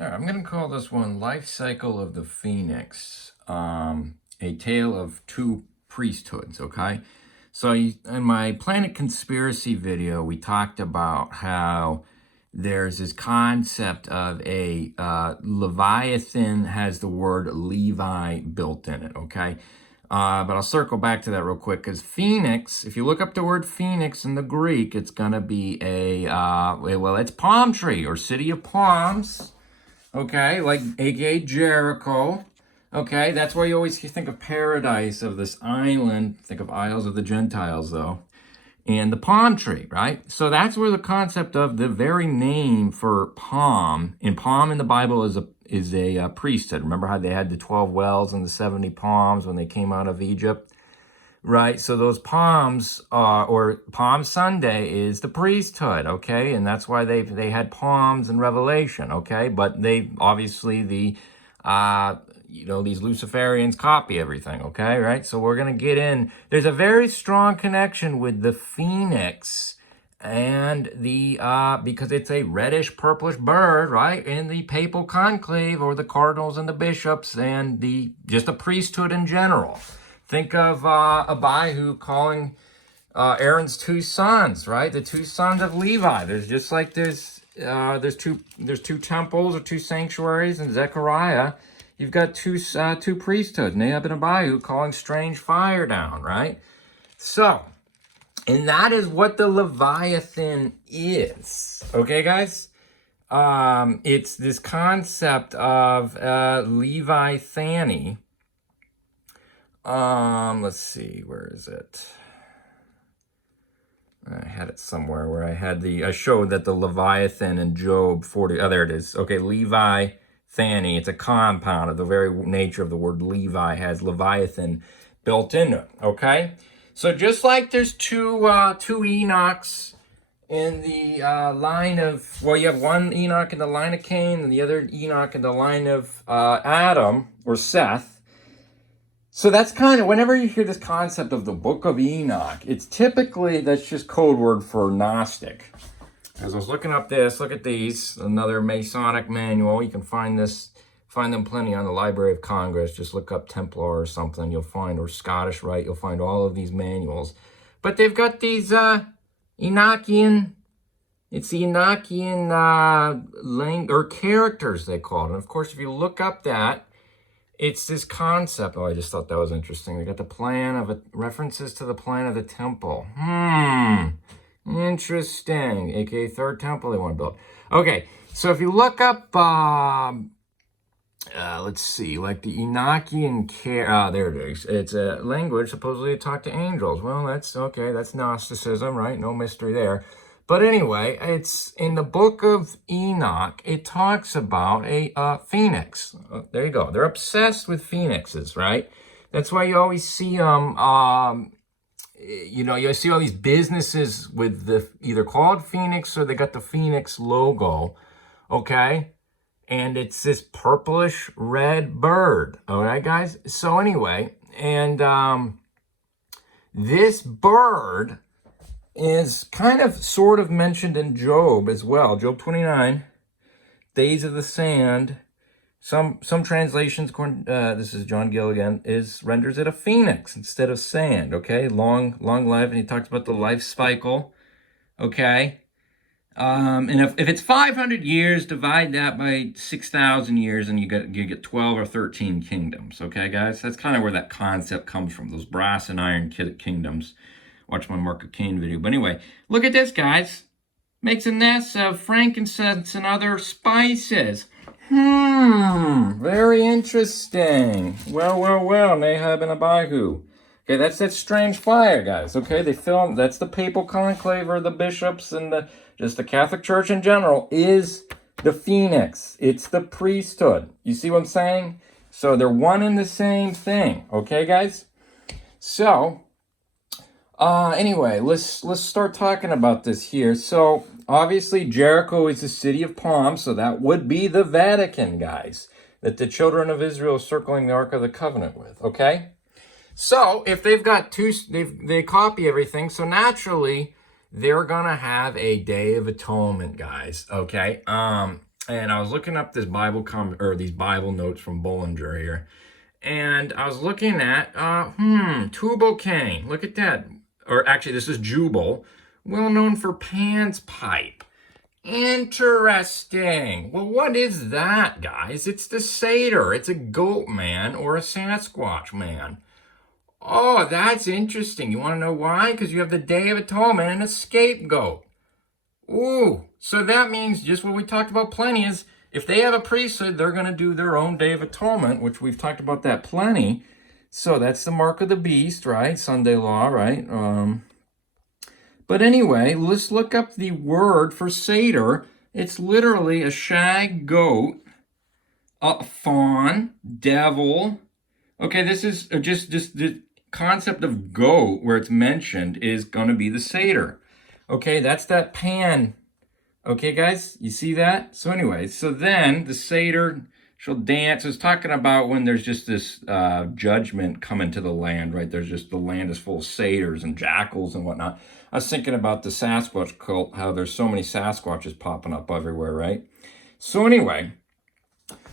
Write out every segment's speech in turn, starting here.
All right, I'm going to call this one Life Cycle of the Phoenix, a tale of two priesthoods, okay? So in my Planet Conspiracy video, we talked about how there's this concept of a Leviathan has the word Levi built in it, okay? But I'll circle back to that real quick because Phoenix, if you look up the word Phoenix in the Greek, it's going to be well, it's palm tree or city of palms. Okay, like aka Jericho. Okay, that's why you always think of paradise, of this island. Think of Isles of the Gentiles, though. And the palm tree, right? So that's where the concept of the very name for palm, and palm in the Bible is a priesthood. Remember how they had the 12 wells and the 70 palms when they came out of Egypt? Right, so those palms, or Palm Sunday is the priesthood, okay? And that's why they had palms in Revelation, okay? But they, obviously, these Luciferians copy everything, okay, right? So we're going to get in. There's a very strong connection with the phoenix and the, because it's a reddish, purplish bird, right? In the papal conclave, or the cardinals and the bishops, and just the priesthood in general. Think of Abihu calling Aaron's two sons, right? The two sons of Levi. There's just like there's two temples or two sanctuaries in Zechariah. You've got two priesthoods, Nadab and Abihu, calling strange fire down, right? So, and that is what the Leviathan is. Okay, guys? It's this concept of Leviathany. Let's see, where is it? I had it somewhere where I showed that the Leviathan in Job 40, there it is. Okay, Leviathany, it's a compound of the very nature of the word Levi, has Leviathan built into it, okay? So just like there's two Enochs in the line of, well, you have one Enoch in the line of Cain and the other Enoch in the line of Adam, or Seth. So that's kind of, whenever you hear this concept of the Book of Enoch, it's typically, that's just code word for Gnostic. As I was looking up this, look at these, another Masonic manual. You can find them plenty on the Library of Congress. Just look up Templar or something, you'll find, or Scottish Rite, you'll find all of these manuals. But they've got these Enochian, it's the Enochian or characters, they call it. And of course, if you look up that, it's this concept. Oh, I just thought that was interesting. They got the plan of references to the plan of the temple. Interesting. AKA third temple they want to build. Okay, so if you look up, let's see, like the Enochian there it is. It's a language supposedly to talk to angels. Well, that's okay. That's Gnosticism, right? No mystery there. But anyway, it's in the book of Enoch, it talks about a phoenix. There you go. They're obsessed with phoenixes, right? That's why you always see you see all these businesses with the either called Phoenix or they got the Phoenix logo, okay? And it's this purplish red bird, all right, guys? So anyway, and this bird is kind of sort of mentioned in Job as well. Job 29, days of the sand. Some translations, this is John Gill again, renders it a phoenix instead of sand, okay? Long life, and he talks about the life cycle, okay? And if it's 500 years, divide that by 6,000 years, and you get 12 or 13 kingdoms, okay, guys? That's kind of where that concept comes from, those brass and iron kingdoms. Watch my Mark of Cain video. But anyway, look at this, guys. Makes a nest of frankincense and other spices. Very interesting. Well, Nahab and Abihu. Okay, that's that strange fire, guys. Okay, that's the papal conclave, or the bishops, and just the Catholic Church in general is the phoenix. It's the priesthood. You see what I'm saying? So they're one and the same thing. Okay, guys? So anyway, let's start talking about this here. So obviously Jericho is the city of palms, so that would be the Vatican, guys, that the children of Israel are circling the Ark of the Covenant with, okay? So if they've got they copy everything, so naturally they're gonna have a Day of Atonement, guys, okay? and I was looking up this these Bible notes from Bollinger here, and I was looking at Tubal Cain. Look at that. Or actually, this is Jubal, well known for Pan's pipe. Interesting. Well, what is that, guys? It's the Satyr. It's a goat man or a Sasquatch man. Oh, that's interesting. You want to know why? Because you have the Day of Atonement and a scapegoat. Ooh, so that means just what we talked about plenty is if they have a priesthood, they're going to do their own Day of Atonement, which we've talked about that plenty. So that's the mark of the beast, right? Sunday law, right? But anyway, let's look up the word for satyr. It's literally a shag goat, a fawn, devil. Okay, this is just the concept of goat where it's mentioned is going to be the satyr. Okay, that's that Pan. Okay, guys, you see that? So anyway, so then the satyr shall dance. It's talking about when there's just this judgment coming to the land, right? There's just the land is full of satyrs and jackals and whatnot. I was thinking about the Sasquatch cult, how there's so many Sasquatches popping up everywhere, right? So anyway,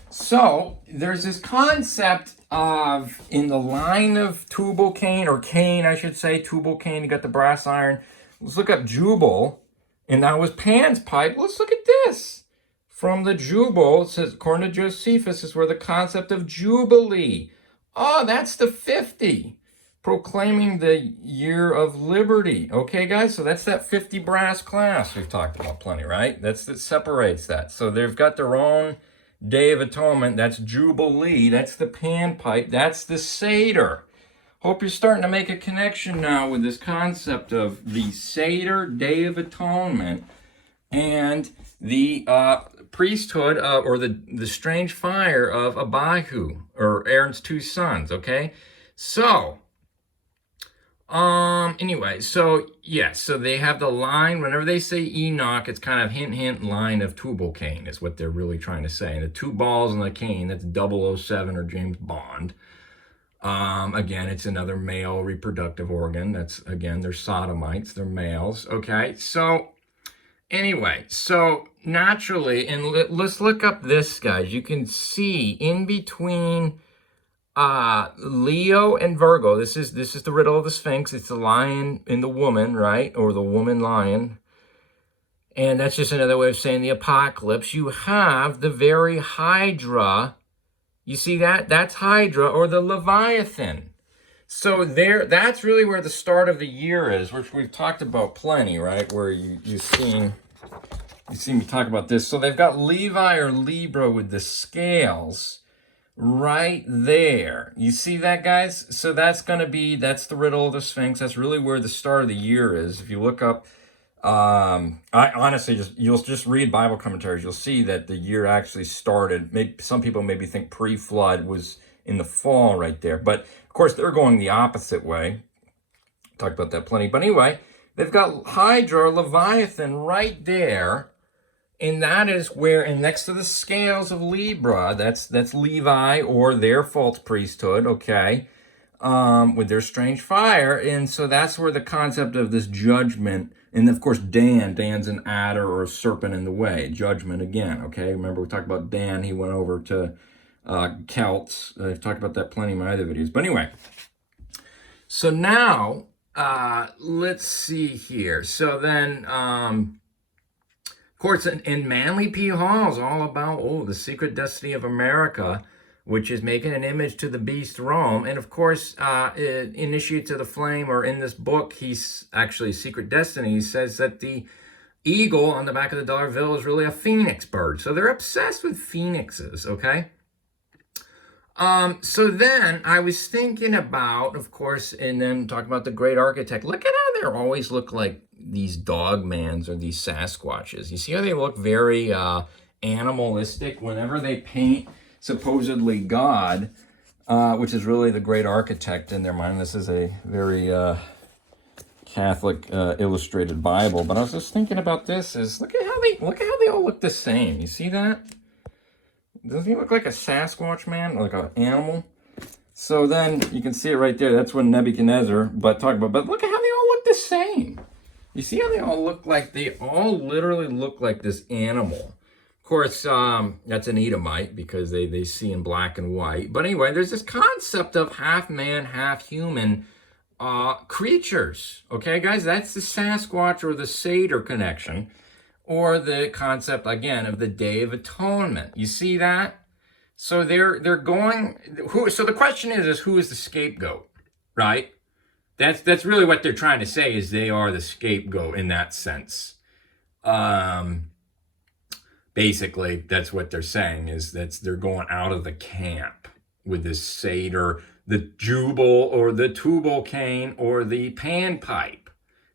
so there's this concept of in the line of Tubal Cain, or Cain, I should say, Tubal Cain, you got the brass iron. Let's look up Jubal, and that was Pan's pipe. Let's look at this. From the Jubal, it says, according to Josephus, is where the concept of Jubilee. Oh, that's the 50. Proclaiming the year of liberty. Okay, guys, so that's that 50 brass clasps we've talked about plenty, right? That separates that. So they've got their own Day of Atonement. That's Jubilee. That's the panpipe. That's the Satyr. Hope you're starting to make a connection now with this concept of the Satyr, Day of Atonement, and the priesthood or the strange fire of Abihu, or Aaron's two sons, okay? So, anyway, so yes, so they have the line, whenever they say Enoch, it's kind of hint, line of Tubal Cain is what they're really trying to say. And the two balls on the Cain, that's 007 or James Bond. Again, it's another male reproductive organ. That's, again, they're sodomites, they're males, okay? So, anyway, so naturally, and let's look up this, guys. You can see in between Leo and Virgo, this is the riddle of the Sphinx. It's the lion and the woman, right? Or the woman lion. And that's just another way of saying the apocalypse. You have the very Hydra. You see that? That's Hydra, or the Leviathan. So that's really where the start of the year is, which we've talked about plenty, right? Where you've seen me talk about this. So they've got Levi or Libra with the scales right there. You see that, guys? So that's the riddle of the Sphinx. That's really where the start of the year is. If you look up, I honestly you'll just read Bible commentaries. You'll see that the year actually started. Maybe some people maybe think pre-flood was in the fall right there, but of course they're going the opposite way. Talked about that plenty. But anyway, they've got Hydra, Leviathan right there, and that is where, and next to the scales of Libra, that's Levi or their false priesthood, okay, with their strange fire, and so that's where the concept of this judgment. And of course, Dan's an adder or a serpent in the way. Judgment again, okay? Remember, we talked about Dan. He went over to Celts. I've talked about that plenty in my other videos. But anyway, so now, let's see here. So then, of course, in Manly P. Hall is all about, the secret destiny of America, which is making an image to the beast Rome. And of course, Initiates of the Flame, or in this book, he's actually Secret Destiny, he says that the eagle on the back of the dollar bill is really a phoenix bird. So they're obsessed with phoenixes, okay? So then I was thinking about, of course, and then talking about the great architect. Look at how they always look like these dogmans or these Sasquatches. You see how they look very animalistic whenever they paint supposedly God, which is really the great architect in their mind. This is a very Catholic illustrated Bible. But I was just thinking about this: look at how they all look the same. You see that? Doesn't he look like a Sasquatch man, like an animal? So then you can see it right there. That's when Nebuchadnezzar. But look at how they all look the same. You see how they all look like, they all literally look like this animal. Of course, that's an Edomite because they see in black and white. But anyway, there's this concept of half man, half human creatures. Okay, guys, that's the Sasquatch or the Satyr connection, or the concept again of the Day of Atonement. You see that? So they're going. So the question is who is the scapegoat, right? That's really what they're trying to say, is they are the scapegoat in that sense. Basically, that's what they're saying, is that they're going out of the camp with this Satyr, the Jubal or the Tubal Cain or the panpipe.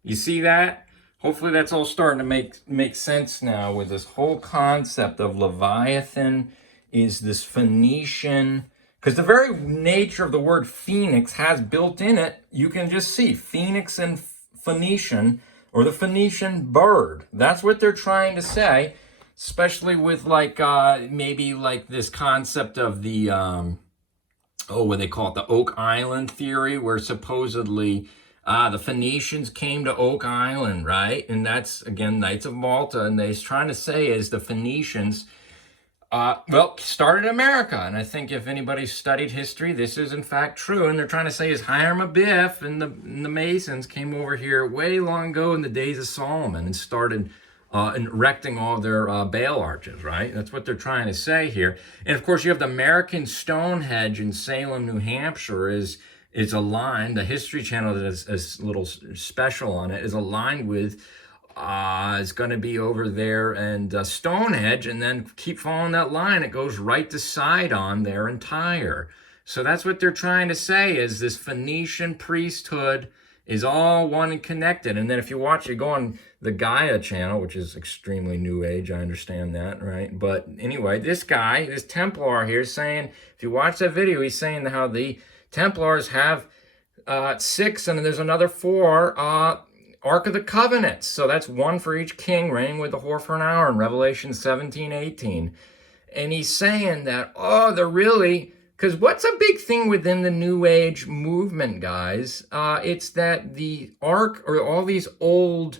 You see that? Hopefully that's all starting to make sense now with this whole concept of Leviathan is this Phoenician, because the very nature of the word phoenix has built in it, you can just see phoenix and Phoenician, or the Phoenician bird. That's what they're trying to say, especially with like maybe like this concept of the what they call it, the Oak Island theory, where supposedly the Phoenicians came to Oak Island, right? And that's again Knights of Malta, and they're trying to say is the Phoenicians started America. And I think if anybody studied history, this is in fact true. And they're trying to say is Hiram Abiff and the Masons came over here way long ago in the days of Solomon and started erecting all their Baal arches, right? That's what they're trying to say here. And of course, you have the American Stonehenge in Salem, New Hampshire is aligned. The History Channel that is a little special on it is aligned with it's going to be over there and Stonehenge, and then keep following that line. It goes right to Sidon there in Tyre. So that's what they're trying to say is this Phoenician priesthood is all one and connected. And then if you watch it, go on the Gaia channel, which is extremely new age, I understand that, right? But anyway, this guy, this Templar here is saying, if you watch that video, he's saying how the Templars have 6 and there's another 4 Ark of the Covenants. So that's 1 for each king reigning with the whore for an hour in Revelation 17:18. And he's saying that, they're really, because what's a big thing within the New Age movement, guys? It's that the Ark, or all these old,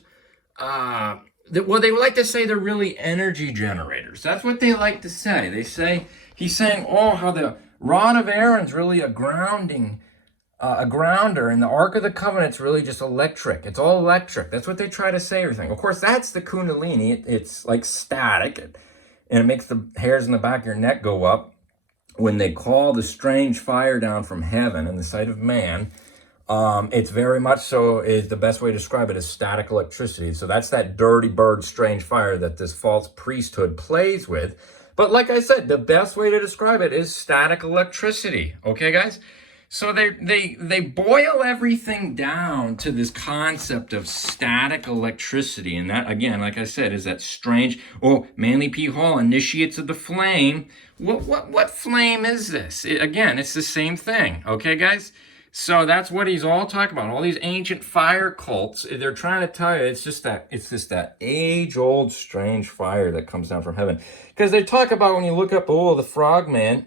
they like to say they're really energy generators. That's what they like to say. They say, he's saying, how the rod of Aaron's really a grounder, and the Ark of the Covenant's really just electric. It's all electric. That's what they try to say, everything. Of course, that's the Kundalini. It's like static, and it makes the hairs in the back of your neck go up when they call the strange fire down from heaven in the sight of man. It's very much so, is the best way to describe it, is static electricity. So that's that dirty bird, strange fire that this false priesthood plays with. But like I said, the best way to describe it is static electricity. Okay, guys? So they boil everything down to this concept of static electricity. And that, again, like I said, is that strange, Manly P. Hall, initiates of the flame. What flame is this? Again, it's the same thing. Okay, guys? So that's what he's all talking about. All these ancient fire cults, they're trying to tell you it's just that age-old strange fire that comes down from heaven. Because they talk about, when you look up, the frogman,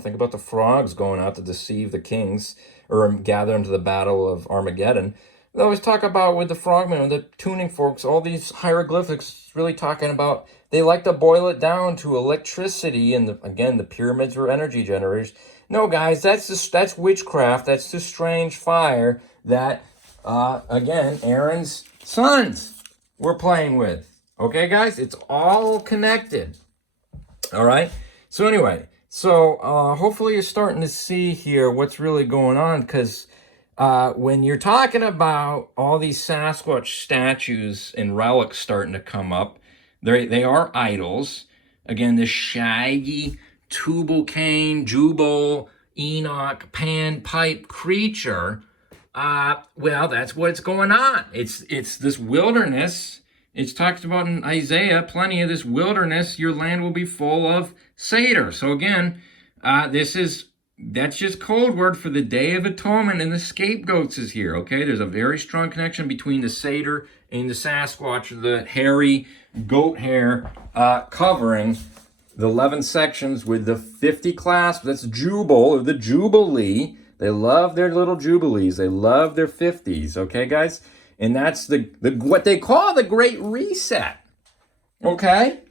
think about the frogs going out to deceive the kings or gather into the battle of Armageddon. They always talk about with the frogmen, with the tuning forks, all these hieroglyphics really talking about, they like to boil it down to electricity. And again, the pyramids were energy generators. No, guys, that's witchcraft. That's the strange fire that, again, Aaron's sons were playing with. Okay, guys? It's all connected. All right? So anyway, hopefully you're starting to see here what's really going on, because when you're talking about all these Sasquatch statues and relics starting to come up, they are idols. Again, this shaggy Tubal Cain, Jubal, Enoch, panpipe creature, that's what's going on. It's this wilderness. It's talked about in Isaiah, plenty of this wilderness, your land will be full of Satyr. So again, that's just code word for the Day of Atonement, and the scapegoats is here, okay? There's a very strong connection between the Satyr and the Sasquatch, the hairy goat hair covering the 11 sections with the 50 clasps. That's Jubal, or the Jubilee. They love their little Jubilees. They love their 50s, okay, guys? And that's the what they call the Great Reset, okay?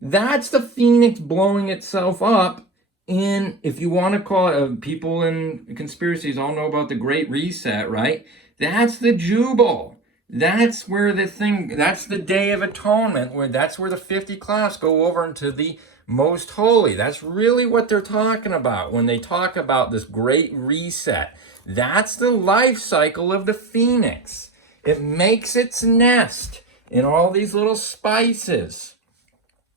That's the phoenix blowing itself up in, if you want to call it, people in conspiracies all know about the Great Reset, right? That's the Jubal. That's where that's the Day of Atonement, that's where the 50 clasps go over into the most holy. That's really what they're talking about when they talk about this Great Reset. That's the life cycle of the phoenix. It makes its nest in all these little spices.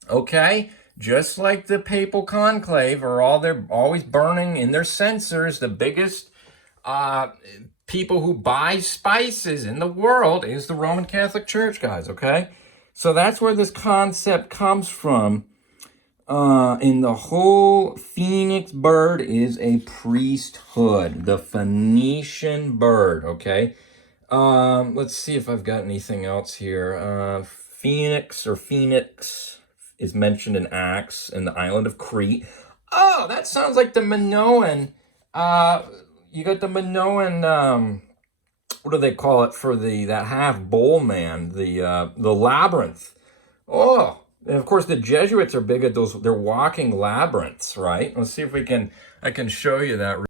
Okay? Just like the papal conclave they're always burning in their censers, the biggest people who buy spices in the world is the Roman Catholic Church, guys, okay? So that's where this concept comes from. And the whole Phoenix bird is a priesthood, the Phoenician bird, okay? Let's see if I've got anything else here. Phoenix is mentioned in Acts in the island of Crete. Oh, that sounds like the Minoan. You got the Minoan. What do they call it for that half bull man? The labyrinth. Oh, and of course the Jesuits are big at those. They're walking labyrinths, right? Let's see if I can show you that.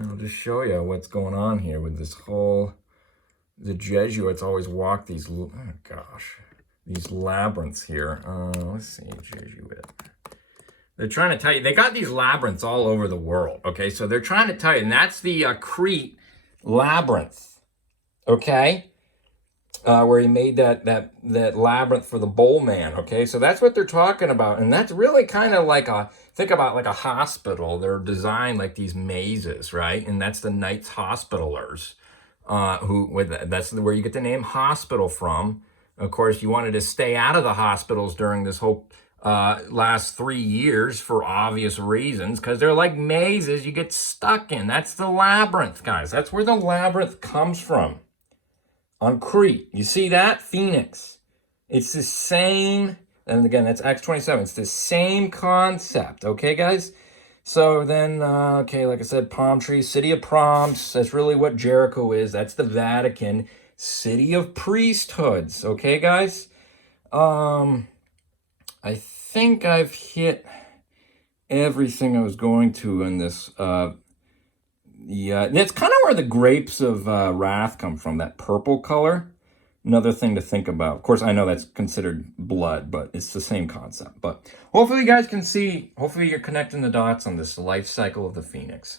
I'll just show you what's going on here with this whole. The Jesuits always walk these. Oh gosh. These labyrinths here. Let's see, Jesuit. They're trying to tell you, they got these labyrinths all over the world, okay? So they're trying to tell you, and that's the Crete labyrinth, okay? Where he made that labyrinth for the bull man, okay? So that's what they're talking about, and that's really kind of like think about like a hospital. They're designed like these mazes, right? And that's the Knights Hospitalers, that's where you get the name hospital from. Of course, you wanted to stay out of the hospitals during this whole last 3 years for obvious reasons, because they're like mazes you get stuck in. That's the labyrinth, guys. That's where the labyrinth comes from. On Crete. You see that? Phoenix. It's the same, and again, that's Acts 27. It's the same concept, okay, guys? So then, okay, like I said, palm trees, city of palms. That's really what Jericho is. That's the Vatican. City of priesthoods, okay, guys? I think I've hit everything I was going to in this. Yeah, that's kind of where the grapes of wrath come from, that purple color. Another thing to think about. Of course, I know that's considered blood, but it's the same concept. But hopefully you guys can see, hopefully you're connecting the dots on this life cycle of the phoenix.